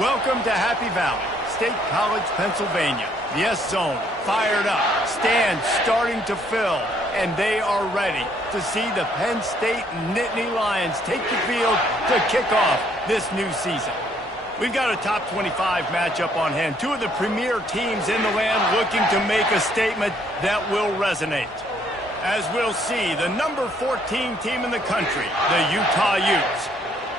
Welcome to Happy Valley, State College, Pennsylvania. The S-Zone fired up, stands starting to fill, and they are ready to see the Penn State Nittany Lions take the field to kick off this new season. We've got a top 25 matchup on hand. Two of the premier teams in the land looking to make a statement that will resonate. As we'll see, the number 14 team in the country, the Utah Utes,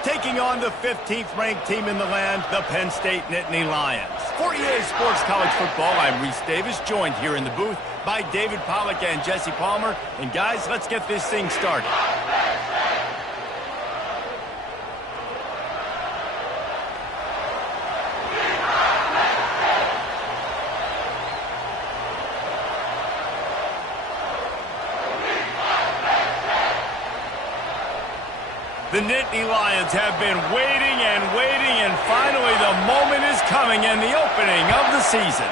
taking on the 15th ranked team in the land, the Penn State Nittany Lions. For EA Sports College Football, I'm Reese Davis, joined here in the booth by David Pollack and Jesse Palmer. And guys, let's get this thing started. The Nittany Lions have been waiting, and finally the moment is coming and the opening of the season.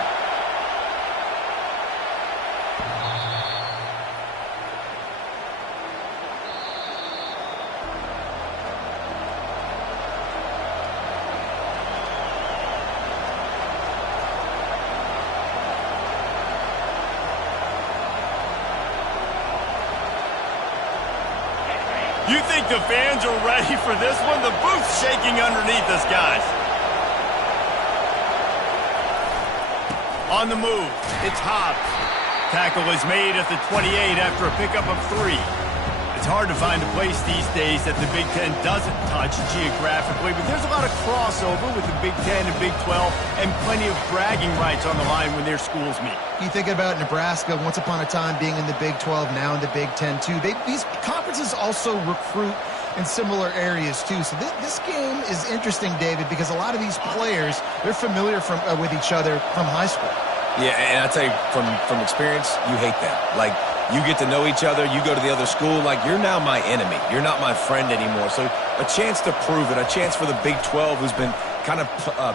You think the fans are ready for this one? The booth's shaking underneath us, guys. On the move, it's Hobbs. Tackle is made at the 28 after a pickup of 3. It's hard to find a place these days that the Big Ten doesn't touch geographically, but there's a lot of crossover with the Big Ten and Big 12 and plenty of bragging rights on the line when their schools meet. You think about Nebraska, once upon a time being in the Big 12, now in the Big 10 too. These conferences also recruit in similar areas too. So this game is interesting, David, because a lot of these players, they're familiar with each other from high school. Yeah, and I tell you, from experience, you hate that. Like, you get to know each other, you go to the other school, like, you're now my enemy. You're not my friend anymore. So a chance to prove it, a chance for the Big 12, who's been kind of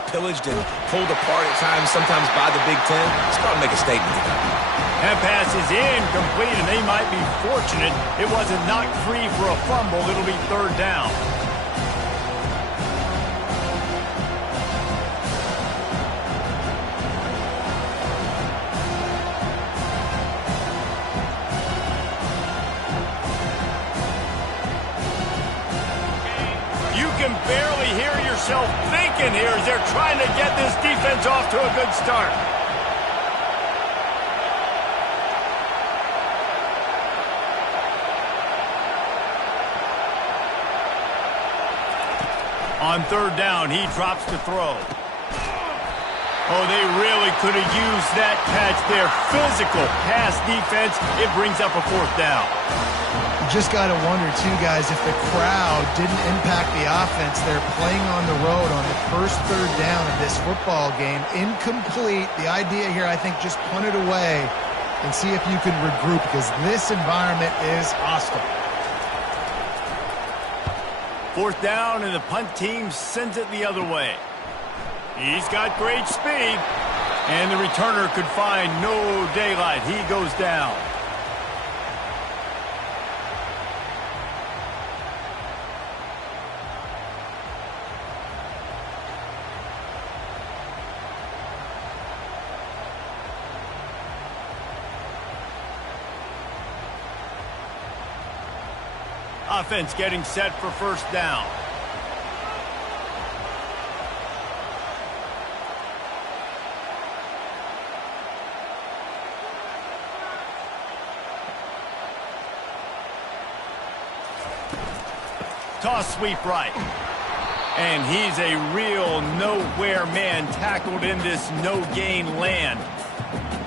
pillaged and pulled apart at times, sometimes by the Big 10. Let's go and make a statement tonight. That pass is incomplete, and they might be fortunate it wasn't knocked free for a fumble. It'll be 3rd down. You can barely hear yourself thinking here as they're trying to get this defense off to a good start. On 3rd down, he drops to throw. Oh, they really could have used that catch there. Physical pass defense. It brings up a 4th down. You just got to wonder, too, guys, if the crowd didn't impact the offense. They're playing on the road on the first 3rd down of this football game. Incomplete. The idea here, I think, just punt it away and see if you can regroup, because this environment is hostile. 4th down, and the punt team sends it the other way. He's got great speed, and the returner could find no daylight. He goes down. Offense getting set for 1st down. Toss sweep right. And he's a real nowhere man, tackled in this no-gain land.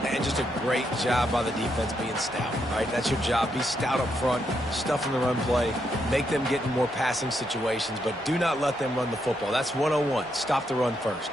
And just a great job by the defense being stout, right? That's your job. Be stout up front, stuff in the run play, make them get in more passing situations, but do not let them run the football. That's 101. Stop the run first.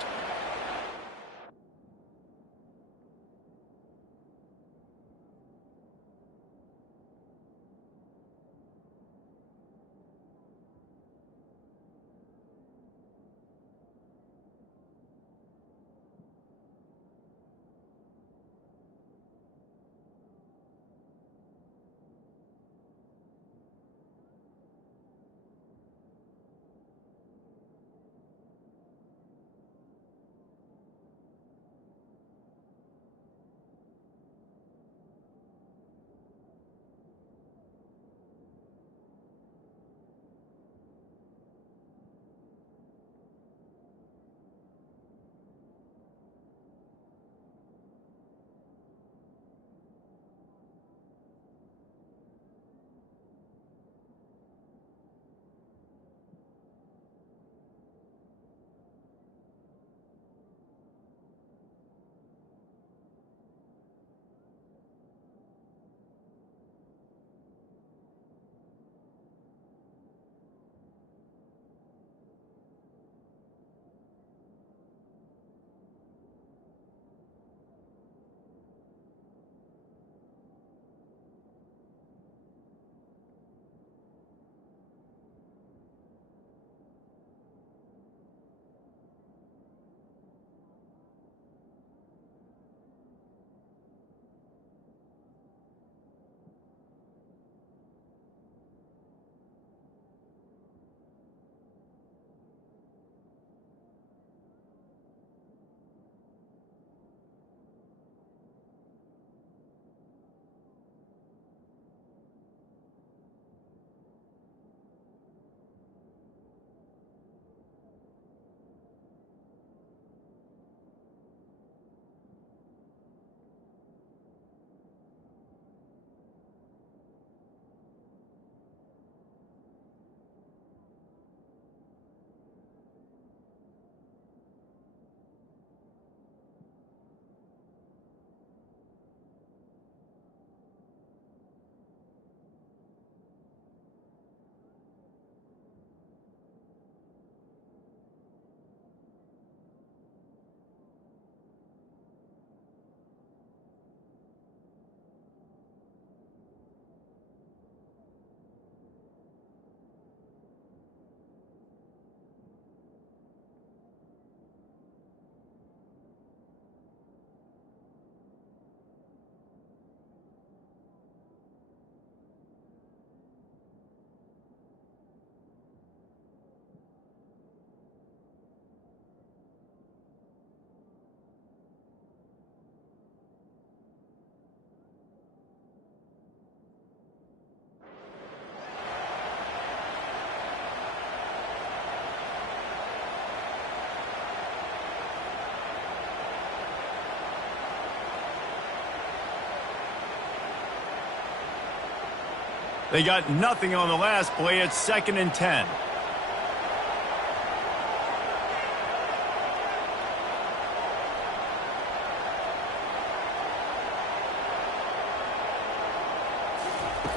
They got nothing on the last play. It's 2nd and 10.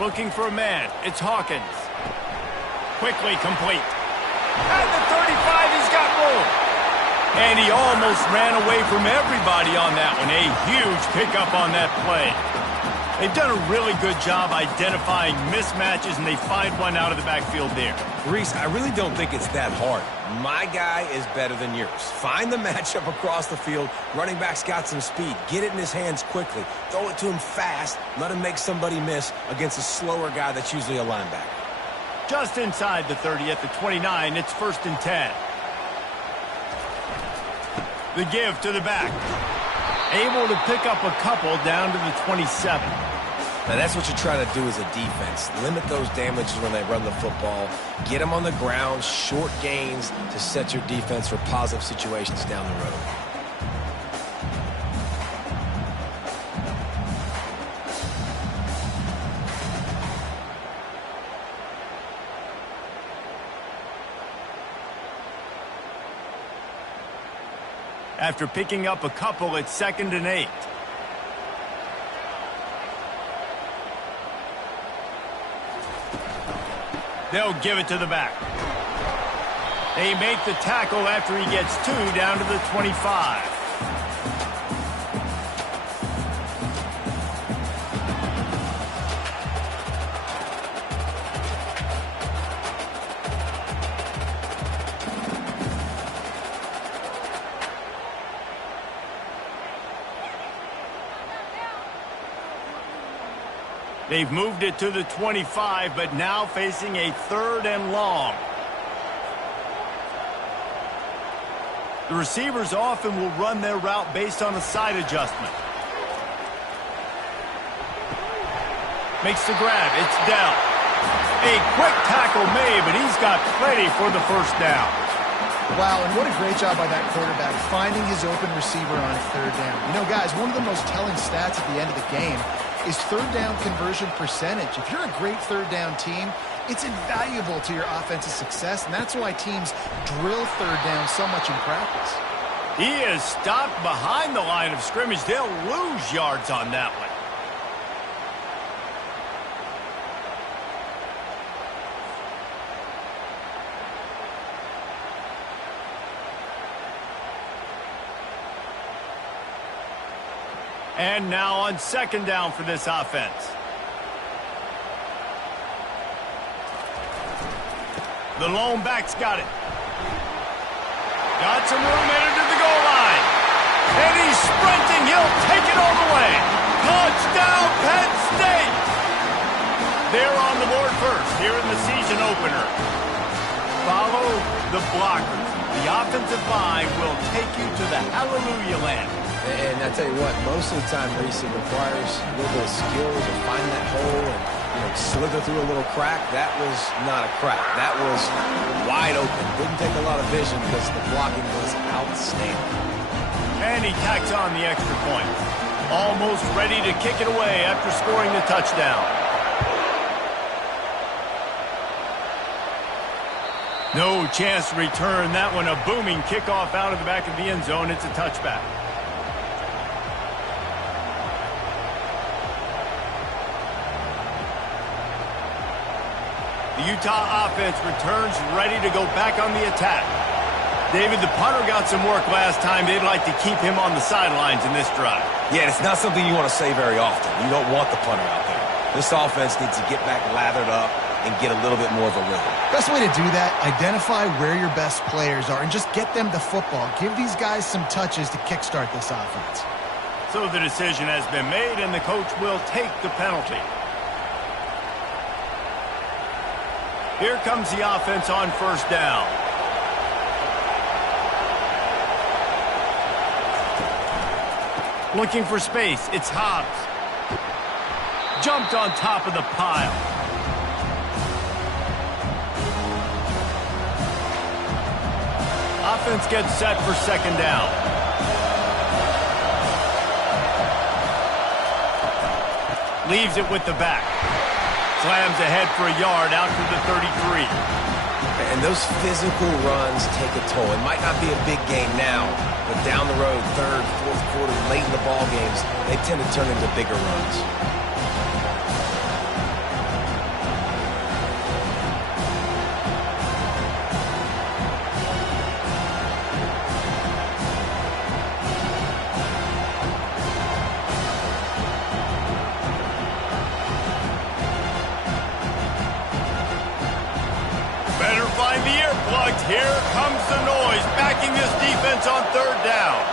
Looking for a man. It's Hawkins. Quickly complete. At the 35, he's got room. And he almost ran away from everybody on that one. A huge pickup on that play. They've done a really good job identifying mismatches, and they find one out of the backfield there. Reese, I really don't think it's that hard. My guy is better than yours. Find the matchup across the field. Running back's got some speed. Get it in his hands quickly. Throw it to him fast. Let him make somebody miss against a slower guy that's usually a linebacker. Just inside the 30 at the 29, it's 1st and 10. The give to the back. Able to pick up a couple down to the 27. Now, that's what you try to do as a defense. Limit those damages when they run the football. Get them on the ground, short gains to set your defense for positive situations down the road. After picking up a couple, it's 2nd and 8. They'll give it to the back. They make the tackle after he gets 2 down to the 25. They've moved it to the 25, but now facing a 3rd and long. The receivers often will run their route based on a side adjustment. Makes the grab. It's Dell. A quick tackle made, but he's got plenty for the 1st down. Wow, and what a great job by that quarterback, finding his open receiver on 3rd down. You know, guys, one of the most telling stats at the end of the game is 3rd down conversion percentage. If you're a great 3rd down team, it's invaluable to your offensive success, and that's why teams drill 3rd down so much in practice. He is stopped behind the line of scrimmage. They'll lose yards on that one. And now on 2nd down for this offense. The lone back's got it. Got some room headed to the goal line. And he's sprinting. He'll take it all the way. Touchdown, Penn State. They're on the board first here in the season opener. Follow the blockers. The offensive line will take you to the hallelujah land. And I tell you what, most of the time, Reese, it requires a little bit of skill to find that hole and slither through a little crack. That was not a crack. That was wide open. Didn't take a lot of vision because the blocking was outstanding. And he tacks on the extra point. Almost ready to kick it away after scoring the touchdown. No chance to return that one. A booming kickoff out of the back of the end zone. It's a touchback. The Utah offense returns ready to go back on the attack. David, the punter got some work last time. They'd like to keep him on the sidelines in this drive. Yeah, it's not something you want to say very often. You don't want the punter out there. This offense needs to get back lathered up and get a little bit more of a rhythm. Best way to do that, identify where your best players are and just get them the football. Give these guys some touches to kickstart this offense. So the decision has been made, and the coach will take the penalty. Here comes the offense on 1st down. Looking for space. It's Hobbs. Jumped on top of the pile. Offense gets set for 2nd down. Leaves it with the back. Slams ahead for a yard out to the 33. And those physical runs take a toll. It might not be a big game now, but down the road, third, fourth quarter, late in the ball games, they tend to turn into bigger runs. Find the earplugs. Here comes the noise, backing this defense on third down.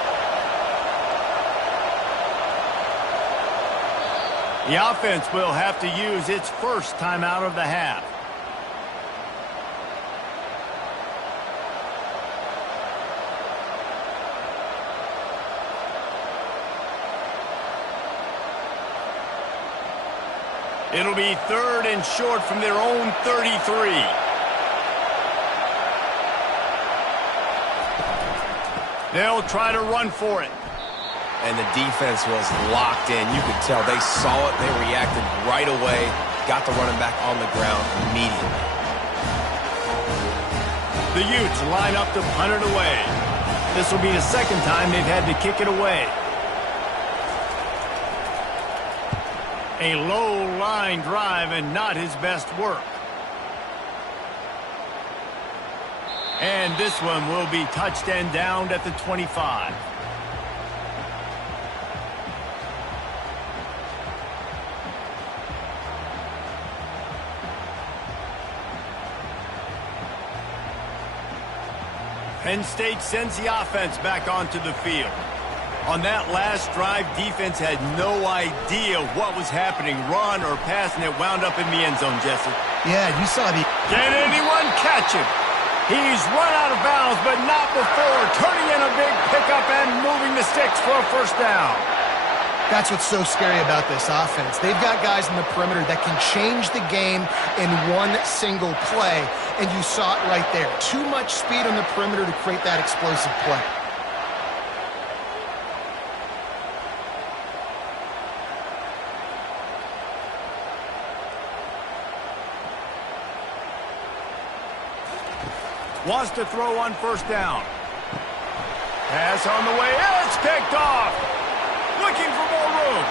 The offense will have to use its first timeout of the half. It'll be third and short from their own 33. They'll try to run for it. And the defense was locked in. You could tell they saw it. They reacted right away. Got the running back on the ground immediately. The Utes line up to punt it away. This will be the second time they've had to kick it away. A low line drive and not his best work. And this one will be touched and downed at the 25. Penn State sends the offense back onto the field. On that last drive, defense had no idea what was happening, run or pass, and it wound up in the end zone, Jesse. Yeah, you saw the... Can anyone catch him? He's run out of bounds, but not before turning in a big pickup and moving the sticks for a first down. That's what's so scary about this offense. They've got guys in the perimeter that can change the game in one single play, and you saw it right there. Too much speed on the perimeter to create that explosive play. Wants to throw on first down. Pass on the way. It's picked off. Looking for more room.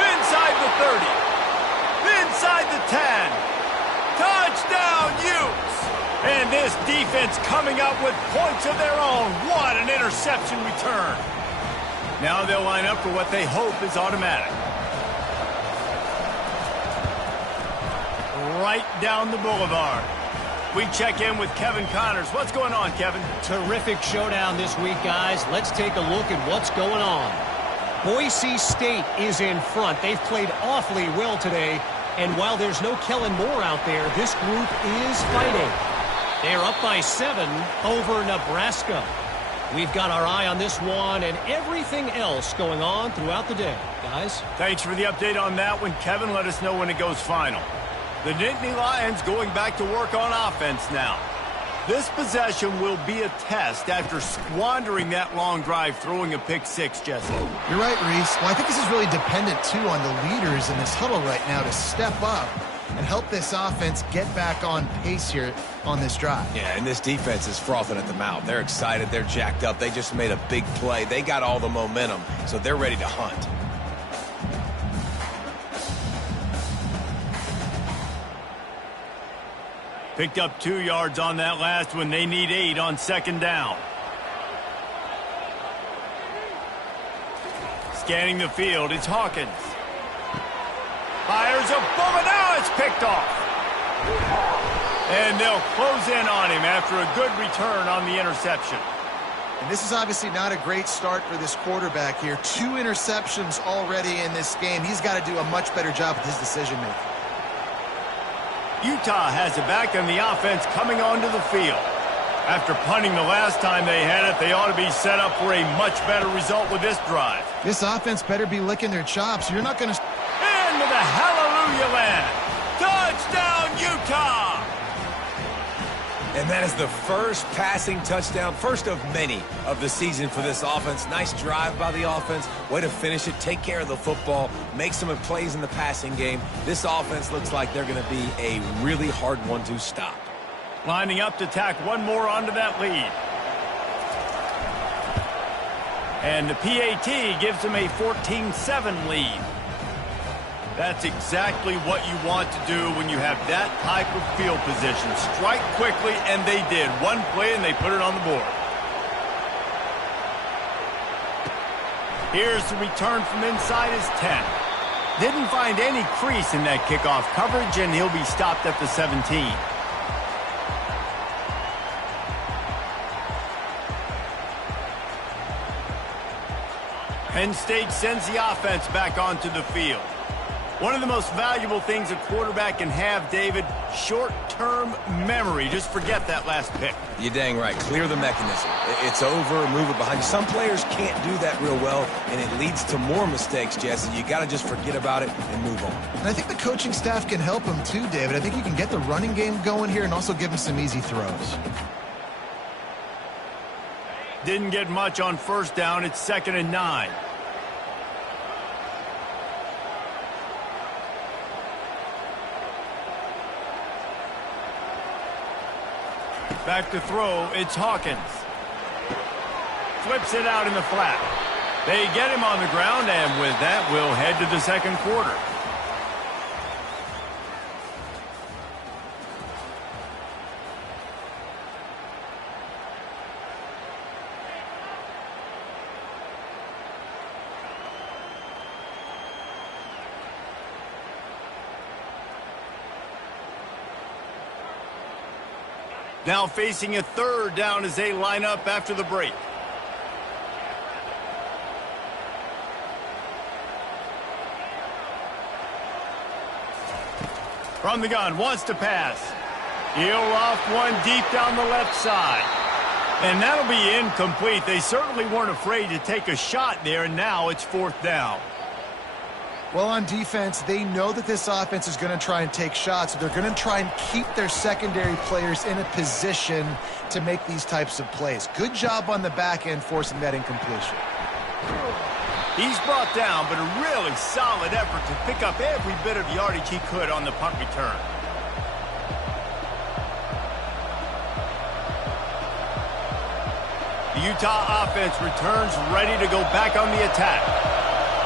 Inside the 30. Inside the 10. Touchdown, Utes. And this defense coming up with points of their own. What an interception return. Now they'll line up for what they hope is automatic. Right down the boulevard. We check in with Kevin Connors. What's going on, Kevin? Terrific showdown this week, guys. Let's take a look at what's going on. Boise State is in front. They've played awfully well today. And while there's no Kellen Moore out there, this group is fighting. They're up by 7 over Nebraska. We've got our eye on this one and everything else going on throughout the day. Guys? Thanks for the update on that one, Kevin. Let us know when it goes final. The Nittany Lions going back to work on offense now. This possession will be a test after squandering that long drive, throwing a pick six, Jesse. You're right, Reese. Well, I think this is really dependent, too, on the leaders in this huddle right now to step up and help this offense get back on pace here on this drive. Yeah, and this defense is frothing at the mouth. They're excited. They're jacked up. They just made a big play. They got all the momentum, so they're ready to hunt. Picked up 2 yards on that last one. They need 8 on second down. Scanning the field, it's Hawkins. Fires a bullet. Now it's picked off. And they'll close in on him after a good return on the interception. And this is obviously not a great start for this quarterback here. 2 interceptions already in this game. He's got to do a much better job with his decision-making. Utah has it back, and the offense coming onto the field. After punting the last time they had it, they ought to be set up for a much better result with this drive. This offense better be licking their chops. You're not going to... Into the hallelujah land. Touchdown, Utah! And that is the first passing touchdown, first of many of the season for this offense. Nice drive by the offense. Way to finish it, take care of the football, make some plays in the passing game. This offense looks like they're going to be a really hard one to stop. Lining up to tack one more onto that lead. And the PAT gives them a 14-7 lead. That's exactly what you want to do when you have that type of field position. Strike quickly, and they did. One play, and they put it on the board. Here's the return from inside his 10. Didn't find any crease in that kickoff coverage, and he'll be stopped at the 17. Penn State sends the offense back onto the field. One of the most valuable things a quarterback can have, David, short-term memory. Just forget that last pick. You're dang right. Clear the mechanism. It's over, move it behind you. Some players can't do that real well, and it leads to more mistakes, Jesse. You got to just forget about it and move on. And I think the coaching staff can help him too, David. I think you can get the running game going here and also give him some easy throws. Didn't get much on first down. It's 2nd and 9. Back to throw, it's Hawkins. Flips it out in the flat. They get him on the ground, and with that, we'll head to the second quarter. Now facing a 3rd down as they line up after the break. From the gun, wants to pass. He'll off one deep down the left side. And that'll be incomplete. They certainly weren't afraid to take a shot there, and now it's 4th down. Well, on defense, they know that this offense is going to try and take shots. So they're going to try and keep their secondary players in a position to make these types of plays. Good job on the back end forcing that incompletion. He's brought down, but a really solid effort to pick up every bit of yardage he could on the punt return. The Utah offense returns ready to go back on the attack.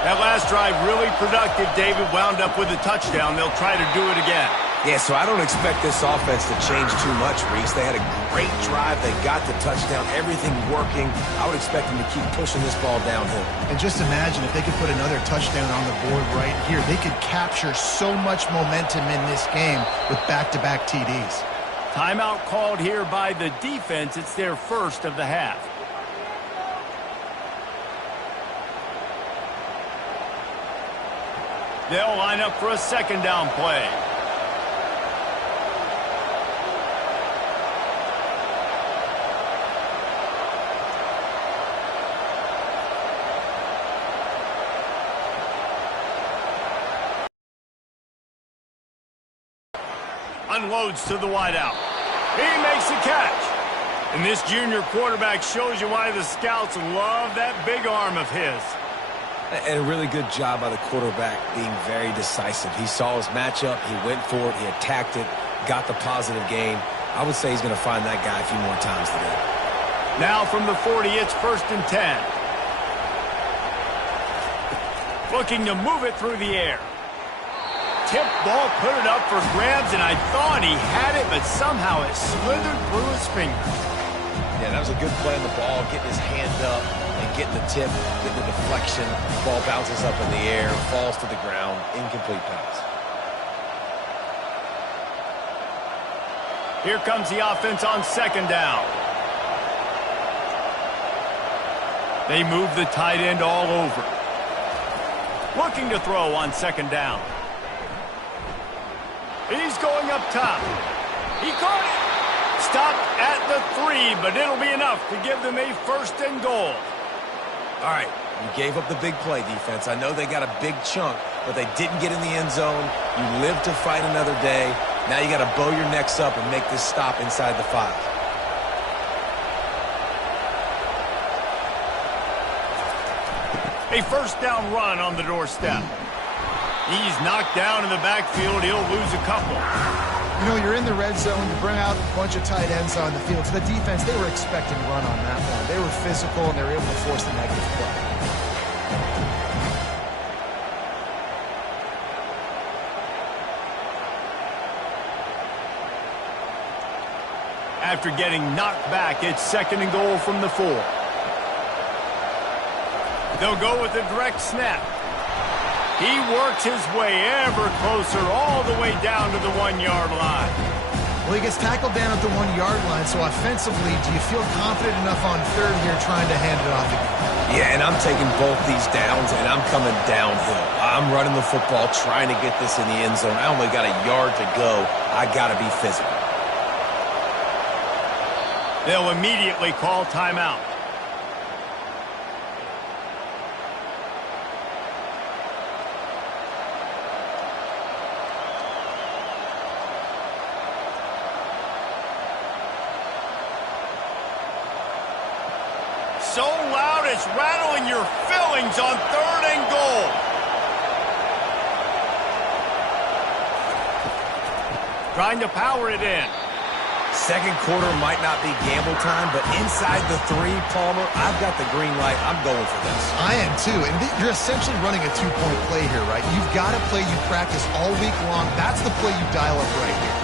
That last drive really productive. David wound up with a touchdown. They'll try to do it again. Yeah, so I don't expect this offense to change too much, Reese. They had a great drive. They got the touchdown. Everything working. I would expect them to keep pushing this ball downhill. And just imagine if they could put another touchdown on the board right here. They could capture so much momentum in this game with back-to-back TDs. Timeout called here by the defense. It's their first of the half. They'll line up for a 2nd down play. Unloads to the wideout. He makes the catch. And this junior quarterback shows you why the scouts love that big arm of his. And a really good job by the quarterback being very decisive. He saw his matchup, he went for it, he attacked it, got the positive gain. I would say he's going to find that guy a few more times today. Now from the 40, it's 1st and 10. Looking to move it through the air. Tip ball, put it up for grabs, and I thought he had it, but somehow it slithered through his fingers. Yeah, that was a good play on the ball, getting his hand up and getting the tip, getting the deflection. Ball bounces up in the air, falls to the ground, incomplete pass. Here comes the offense on 2nd down. They move the tight end all over. Looking to throw on 2nd down. He's going up top. He caught it. Stopped at the 3, but it'll be enough to give them a 1st and goal. All right, you gave up the big play, defense. I know they got a big chunk, but they didn't get in the end zone. You live to fight another day. Now you got to bow your necks up and make this stop inside the 5. A first down run on the doorstep. He's knocked down in the backfield. He'll lose a couple. You know, you're in the red zone. You bring out a bunch of tight ends on the field. So the defense, they were expecting to run on that one. They were physical, and they were able to force the negative play. After getting knocked back, it's 2nd and goal from the 4. They'll go with a direct snap. He works his way ever closer all the way down to the 1-yard line. Well, he gets tackled down at the 1-yard line, so offensively, do you feel confident enough on 3rd here trying to hand it off again? Yeah, and I'm taking both these downs, and I'm coming downhill. I'm running the football, trying to get this in the end zone. I only got a yard to go. I got to be physical. They'll immediately call timeout. So loud it's rattling your fillings on 3rd and goal. Trying to power it in. Second quarter might not be gamble time, but inside the 3, Palmer, I've got the green light. I'm going for this. I am too, and you're essentially running a 2-point play here, right? You've got a play you practice all week long. That's the play you dial up right here.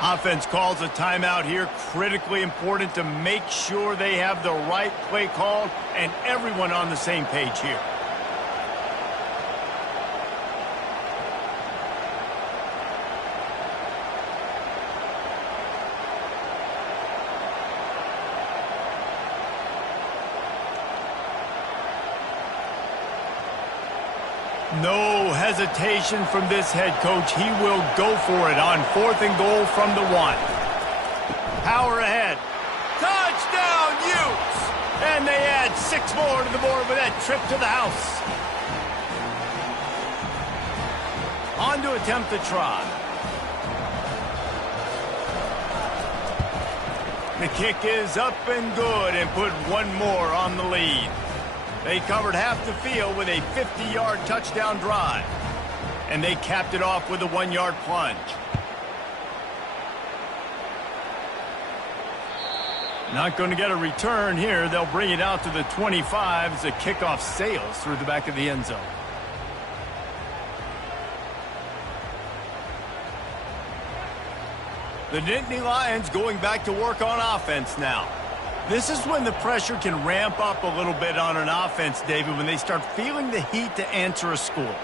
Offense calls a timeout here. Critically important to make sure they have the right play called and everyone on the same page here. No hesitation from this head coach. He will go for it on 4th and goal from the 1. Power ahead. Touchdown, Utes! And they add 6 more to the board with that trip to the house. On to attempt the try. The kick is up and good and put 1 more on the lead. They covered half the field with a 50-yard touchdown drive. And they capped it off with a 1-yard plunge. Not going to get a return here. They'll bring it out to the 25 as the kickoff sails through the back of the end zone. The Nittany Lions going back to work on offense now. This is when the pressure can ramp up a little bit on an offense, David, when they start feeling the heat to answer a score.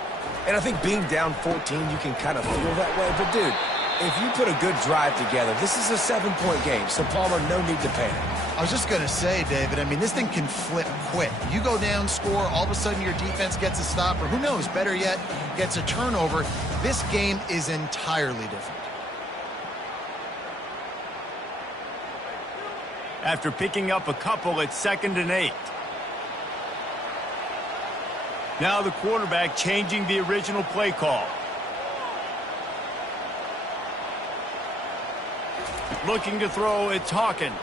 And I think being down 14, you can kind of feel that way. But, dude, if you put a good drive together, this is a 7-point game. So, Palmer, no need to panic. I was just going to say, David, I mean, this thing can flip quick. You go down, score, all of a sudden your defense gets a stop, or who knows, better yet, gets a turnover. This game is entirely different. After picking up a couple at 2nd and 8. Now the quarterback changing the original play call. Looking to throw, it's Hawkins.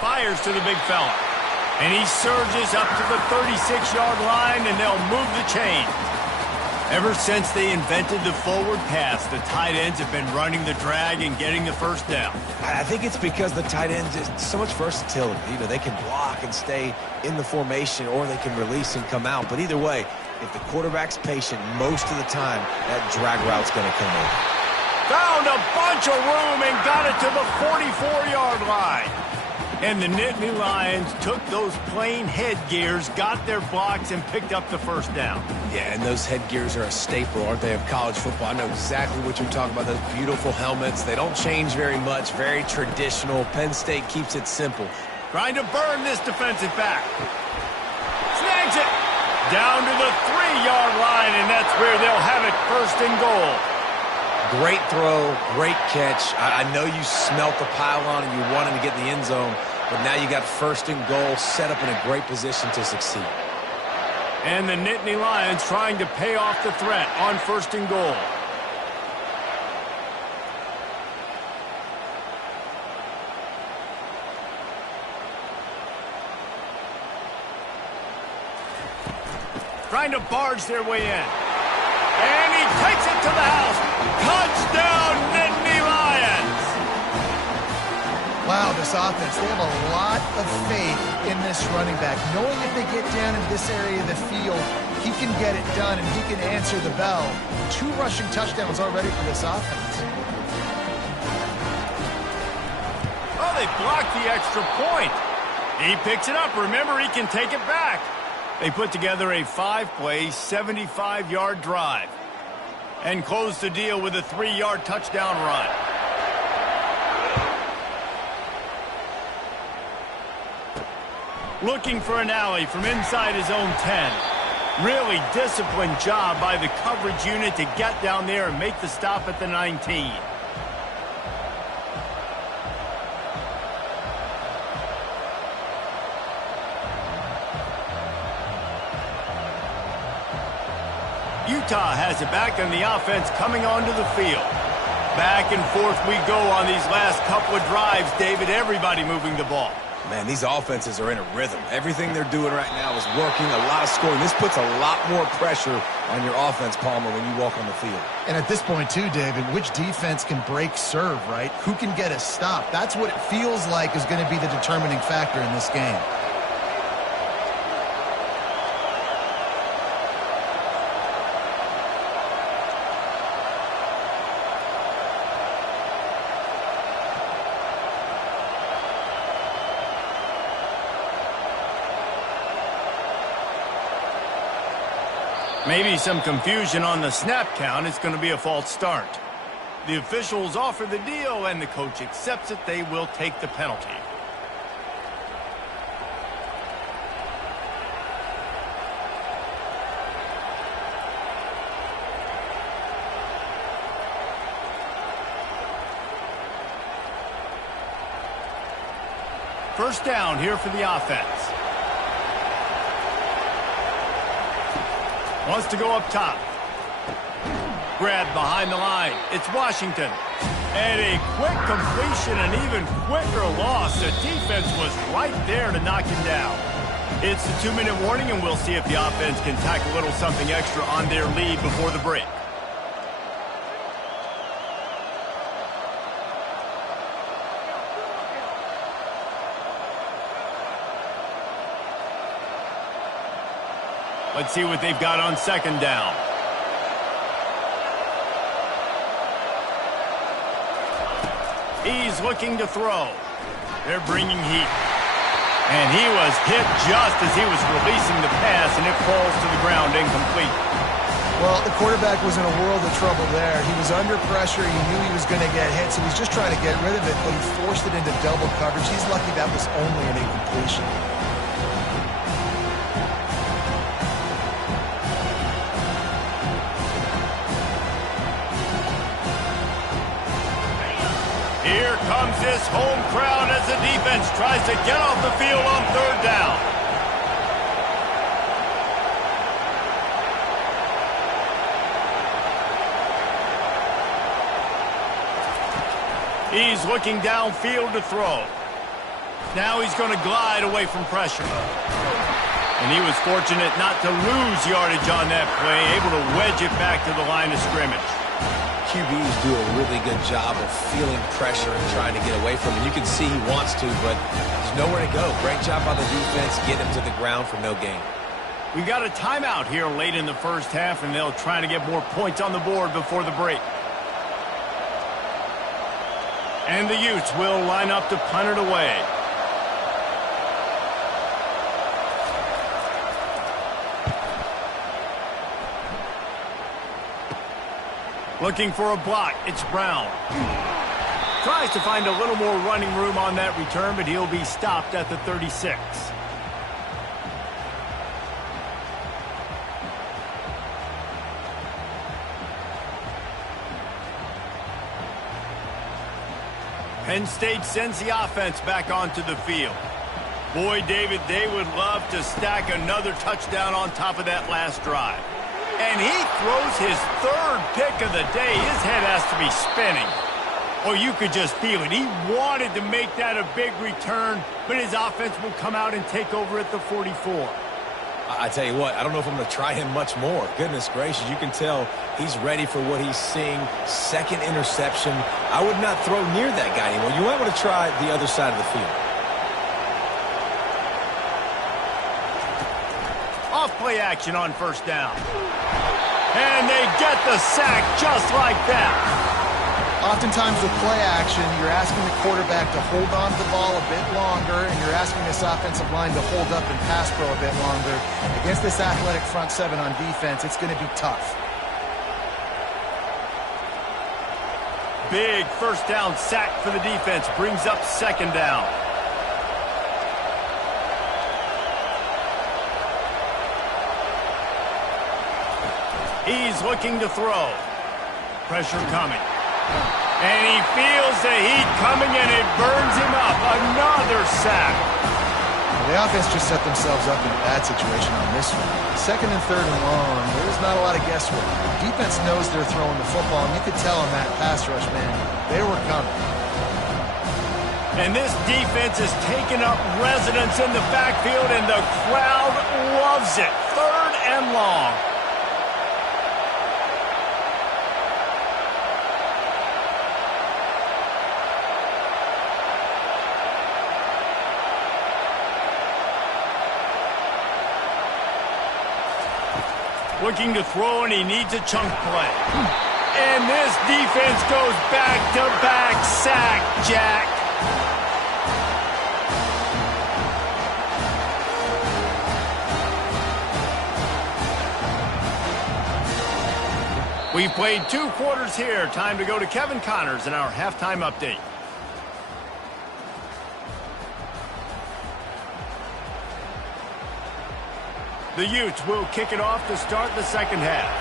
Fires to the big fella. And he surges up to the 36-yard line, and they'll move the chain. Ever since they invented the forward pass, the tight ends have been running the drag and getting the first down. I think it's because the tight ends is so much versatility. You know, they can block and stay in the formation, or they can release and come out. But either way, if the quarterback's patient, most of the time, that drag route's going to come in. Found a bunch of room and got it to the 44-yard line. And the Nittany Lions took those plain headgears, got their blocks, and picked up the first down. Yeah, and those headgears are a staple, aren't they, of college football? I know exactly what you're talking about, those beautiful helmets. They don't change very much, very traditional. Penn State keeps it simple. Trying to burn this defensive back. Snags it. Down to the 3-yard line, and that's where they'll have it, first and goal. Great throw, great catch. I know you smelt the pylon and you wanted to get in the end zone, but now you got first and goal set up in a great position to succeed. And the Nittany Lions trying to pay off the threat on first and goal. Trying to barge their way in. And he takes it to the house. Touchdown, Nittany Lions! Wow, this offense, they have a lot of faith in this running back. Knowing if they get down into this area of the field, he can get it done and he can answer the bell. 2 rushing touchdowns already for this offense. Oh, they blocked the extra point. He picks it up. Remember, he can take it back. They put together a 5-play, 75-yard drive and close the deal with a 3-yard touchdown run. Looking for an alley from inside his own 10. Really disciplined job by the coverage unit to get down there and make the stop at the 19. Utah has it back, and the offense coming onto the field. Back and forth we go on these last couple of drives, David. Everybody moving the ball. Man, these offenses are in a rhythm. Everything they're doing right now is working, a lot of scoring. This puts a lot more pressure on your offense, Palmer, when you walk on the field. And at this point, too, David, which defense can break serve, right? Who can get a stop? That's what it feels like is going to be the determining factor in this game. Maybe some confusion on the snap count. It's going to be a false start. The officials offer the deal, and the coach accepts it. They will take the penalty. First down here for the offense. Wants to go up top. Grabbed behind the line. It's Washington. And a quick completion, an even quicker loss. The defense was right there to knock him down. It's the 2-minute warning, and we'll see if the offense can tack a little something extra on their lead before the break. Let's see what they've got on second down. He's looking to throw. They're bringing heat. And he was hit just as he was releasing the pass, and it falls to the ground incomplete. Well, the quarterback was in a world of trouble there. He was under pressure. He knew he was going to get hit, so he was just trying to get rid of it, but he forced it into double coverage. He's lucky that was only an incompletion. Here comes this home crowd as the defense tries to get off the field on third down. He's looking downfield to throw. Now he's going to glide away from pressure. And he was fortunate not to lose yardage on that play, able to wedge it back to the line of scrimmage. QBs do a really good job of feeling pressure and trying to get away from it. You can see he wants to, but there's nowhere to go. Great job by the defense, get him to the ground for no gain. We got a timeout here late in the first half, and they'll try to get more points on the board before the break. And the Utes will line up to punt it away. Looking for a block. It's Brown. Tries to find a little more running room on that return, but he'll be stopped at the 36. Penn State sends the offense back onto the field. Boy, David, they would love to stack another touchdown on top of that last drive. And he throws his third pick of the day. His head has to be spinning. Or you could just feel it. He wanted to make that a big return, but his offense will come out and take over at the 44. I tell you what, I don't know if I'm going to try him much more. Goodness gracious, you can tell he's ready for what he's seeing. Second interception. I would not throw near that guy anymore. You might want to try the other side of the field. Off play action on first down. And they get the sack just like that. Oftentimes with play action, you're asking the quarterback to hold on to the ball a bit longer, and you're asking this offensive line to hold up and pass pro a bit longer. Against this athletic front seven on defense, it's going to be tough. Big first down sack for the defense. Brings up second down. He's looking to throw. Pressure coming. And he feels the heat coming, and it burns him up. Another sack. Well, the offense just set themselves up in a bad situation on this one. Second and third and long, there's not a lot of guesswork. The defense knows they're throwing the football, and you could tell on that pass rush, man, they were coming. And this defense is taking up residence in the backfield, and the crowd loves it. Third and long. Looking to throw, and he needs a chunk play. And this defense goes back-to-back sack, Jack. We've played 2 quarters here. Time to go to Kevin Connors in our halftime update. The Utes will kick it off to start the second half.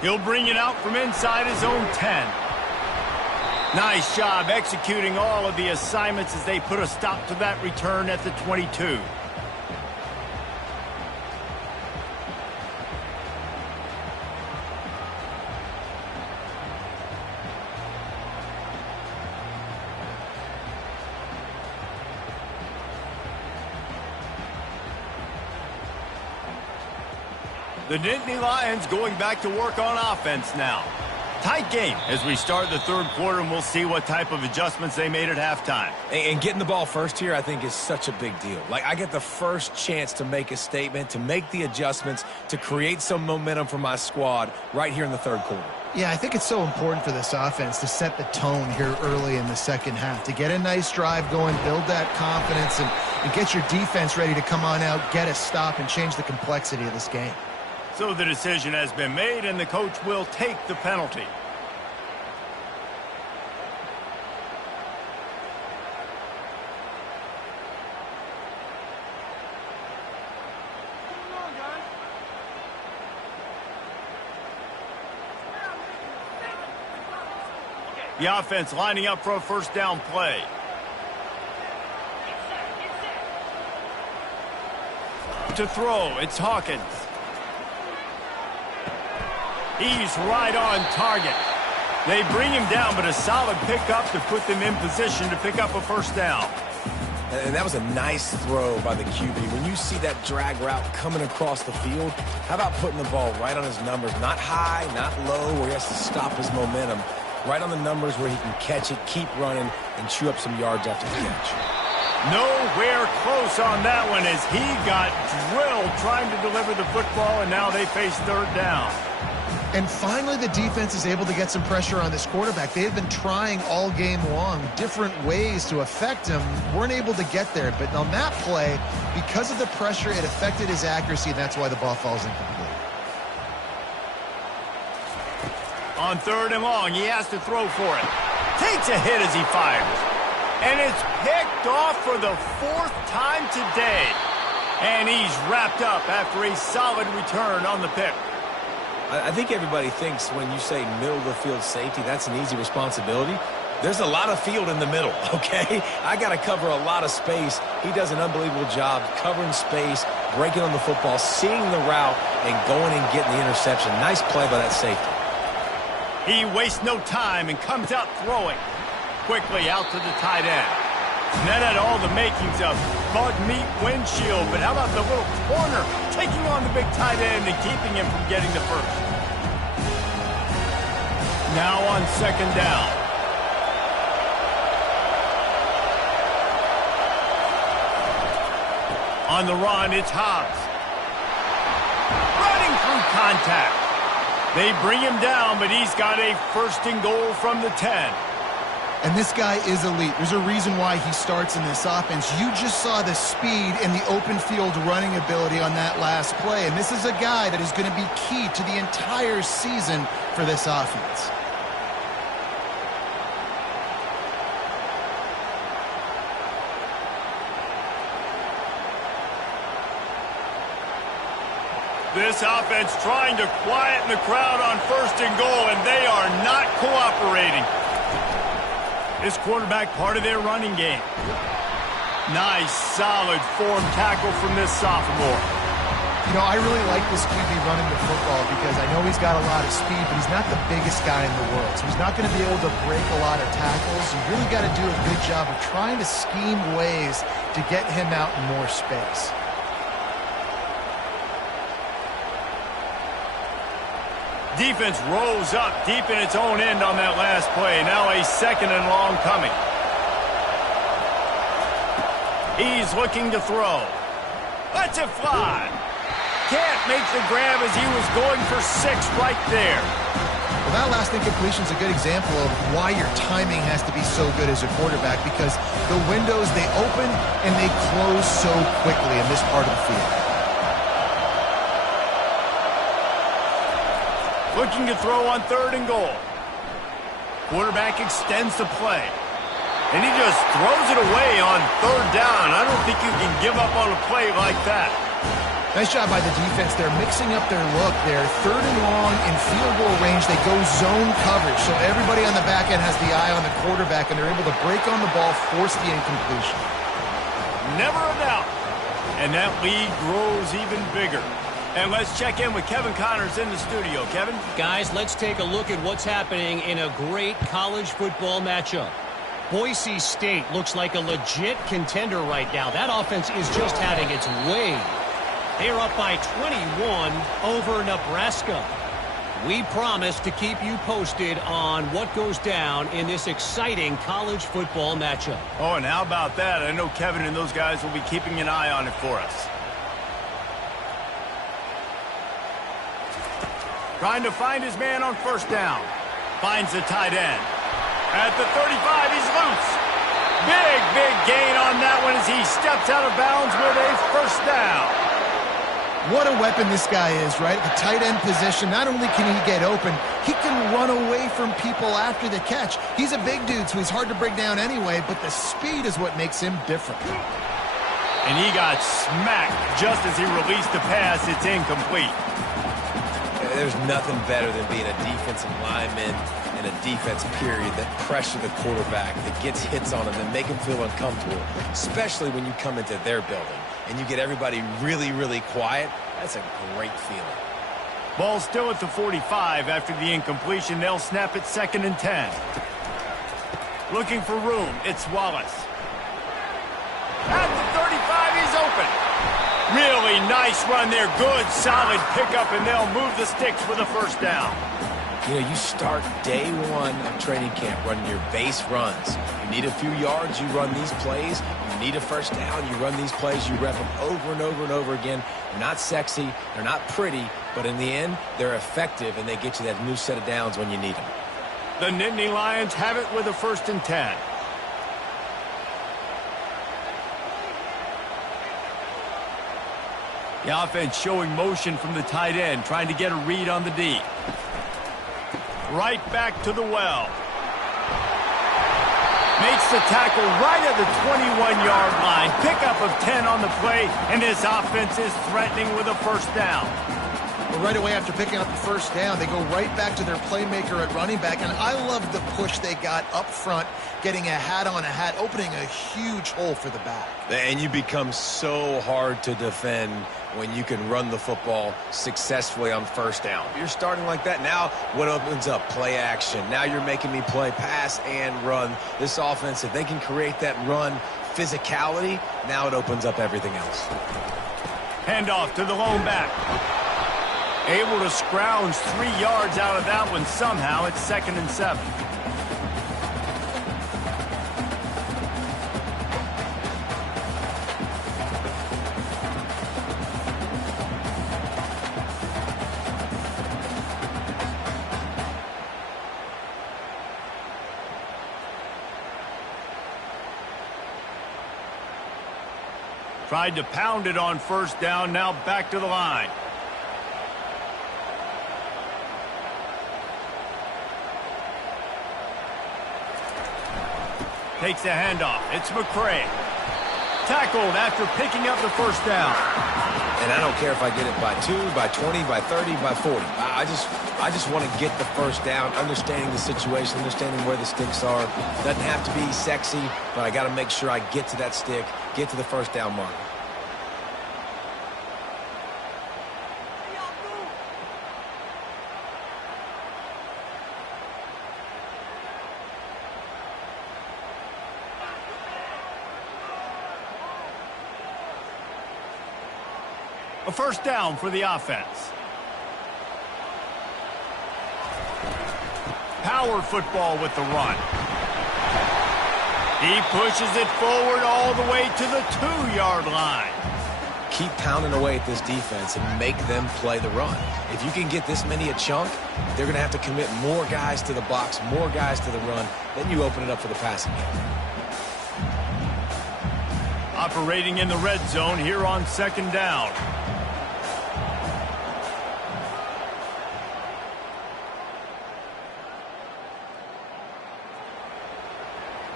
He'll bring it out from inside his own 10. Nice job executing all of the assignments as they put a stop to that return at the 22. The Nittany Lions going back to work on offense now. Tight game as we start the third quarter, and we'll see what type of adjustments they made at halftime. And getting the ball first here, I think, is such a big deal. Like, I get the first chance to make a statement, to make the adjustments, to create some momentum for my squad right here in the third quarter. Yeah, I think it's so important for this offense to set the tone here early in the second half, to get a nice drive going, build that confidence, and get your defense ready to come on out, get a stop, and change the complexity of this game. So the decision has been made, and the coach will take the penalty. The offense lining up for a first down play. To throw, it's Hawkins. He's right on target. They bring him down, but a solid pickup to put them in position to pick up a first down. And that was a nice throw by the QB. When you see that drag route coming across the field, how about putting the ball right on his numbers? Not high, not low, where he has to stop his momentum. Right on the numbers where he can catch it, keep running, and chew up some yards after the catch. Nowhere close on that one as he got drilled trying to deliver the football, and now they face third down. And finally, the defense is able to get some pressure on this quarterback. They had been trying all game long different ways to affect him. Weren't able to get there. But on that play, because of the pressure, it affected his accuracy, and that's why the ball falls incomplete. On 3rd and long, he has to throw for it. Takes a hit as he fires. And it's picked off for the 4th time today. And he's wrapped up after a solid return on the pick. I think everybody thinks when you say middle of the field safety, that's an easy responsibility. There's a lot of field in the middle, okay? I got to cover a lot of space. He does an unbelievable job covering space, breaking on the football, seeing the route, and going and getting the interception. Nice play by that safety. He wastes no time and comes out throwing. Quickly out to the tight end. And that had all the makings of bug meat windshield, but how about the little corner taking on the big tight end and keeping him from getting the first? Now on 2nd down. On the run, it's Hobbs. Running through contact. They bring him down, but he's got a 1st and goal from the 10. And this guy is elite. There's a reason why he starts in this offense. You just saw the speed and the open field running ability on that last play. And this is a guy that is going to be key to the entire season for this offense. This offense trying to quieten the crowd on 1st and goal, and they are not cooperating. This quarterback part of their running game. Nice, solid form tackle from this sophomore. You know, I really like this QB running the football because I know he's got a lot of speed, but he's not the biggest guy in the world. So he's not going to be able to break a lot of tackles. You really got to do a good job of trying to scheme ways to get him out in more space. Defense rose up deep in its own end on that last play. Now a 2nd and long coming. He's looking to throw. Lets it fly. Can't make the grab as he was going for 6 right there. Well, that last incompletion is a good example of why your timing has to be so good as a quarterback, because the windows, they open and they close so quickly in this part of the field. Looking to throw on 3rd and goal. Quarterback extends the play. And he just throws it away on 3rd down. I don't think you can give up on a play like that. Nice job by the defense. They're mixing up their look there. 3rd and long in field goal range. They go zone coverage. So everybody on the back end has the eye on the quarterback, and they're able to break on the ball, force the incompletion. Never a doubt. And that lead grows even bigger. And let's check in with Kevin Connors in the studio. Kevin? Guys, let's take a look at what's happening in a great college football matchup. Boise State looks like a legit contender right now. That offense is just having its way. They're up by 21 over Nebraska. We promise to keep you posted on what goes down in this exciting college football matchup. Oh, and how about that? I know Kevin and those guys will be keeping an eye on it for us. Trying to find his man on 1st down. Finds the tight end. At the 35, he's loose. Big gain on that one as he steps out of bounds with a 1st down. What a weapon this guy is, right? The tight end position, not only can he get open, he can run away from people after the catch. He's a big dude, so he's hard to break down anyway, but the speed is what makes him different. And he got smacked just as he released the pass. It's incomplete. There's nothing better than being a defensive lineman in a defense period that pressure the quarterback, that gets hits on him, and make him feel uncomfortable, especially when you come into their building and you get everybody really quiet. That's a great feeling. Ball still at the 45 after the incompletion. They'll snap it 2nd and 10. Looking for room. It's Wallace. At the 35, he's open. Really nice run there. Good, solid pickup, and they'll move the sticks for the 1st down. You know, you start day one of training camp running your base runs. You need a few yards, you run these plays. You need a 1st down, you run these plays. You rep them over and over and over again. They're not sexy. They're not pretty. But in the end, they're effective, and they get you that new set of downs when you need them. The Nittany Lions have it with a 1st and 10. The offense showing motion from the tight end, trying to get a read on the D. Right back to the well. Makes the tackle right at the 21-yard line. Pickup of 10 on the play, and this offense is threatening with a 1st down. Well, right away after picking up the 1st down, they go right back to their playmaker at running back, and I love the push they got up front, getting a hat on a hat, opening a huge hole for the back. And you become so hard to defend when you can run the football successfully on 1st down. You're starting like that. Now what opens up? Play action. Now you're making me play pass and run. This offense, if they can create that run physicality, now it opens up everything else. Handoff to the lone back. Able to scrounge 3 yards out of that one somehow. It's 2nd and 7. Tried to pound it on 1st down, now back to the line. Takes a handoff. It's McCray. Tackled after picking up the 1st down. And I don't care if I get it by 2, by 20, by 30, by 40. I just want to get the 1st down, understanding the situation, understanding where the sticks are. Doesn't have to be sexy, but I got to make sure I get to that stick, get to the 1st down mark. A 1st down for the offense. Power football with the run. He pushes it forward all the way to the 2-yard line. Keep pounding away at this defense and make them play the run. If you can get this many a chunk, they're going to have to commit more guys to the box, more guys to the run. Then you open it up for the passing game. Operating in the red zone here on 2nd down.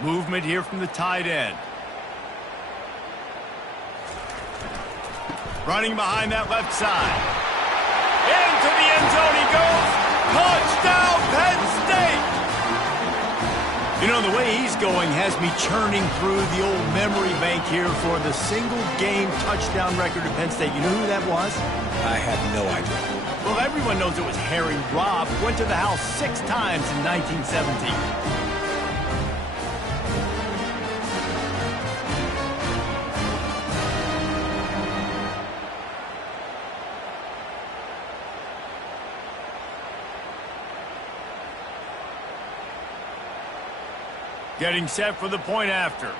Movement here from the tight end. Running behind that left side. Into the end zone he goes. Touchdown, Penn State! You know, the way he's going has me churning through the old memory bank here for the single-game touchdown record of Penn State. You know who that was? I have no idea. Well, everyone knows it was Harry Robb. Went to the house 6 times in 1917. Getting set for the point after.